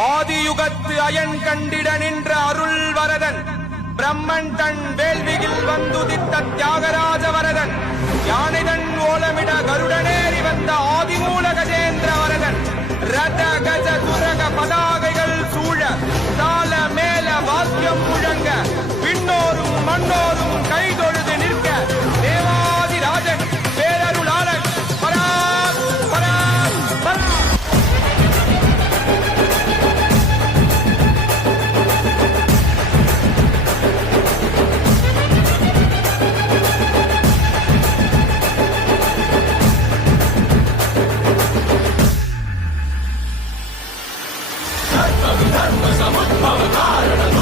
ஆதியுகத்து iron கண்டிட நின்ற அருள் வரதன் பிரம்மன் தன் வேள்வியில் வந்துதித்த தியாகராஜ வரதன் யானைதன் ஓலமிட கருடனேறி வந்த ஆதிமூல கஜேந்திர வரதன் ரத கஜ துரக பதாக 他们大量的。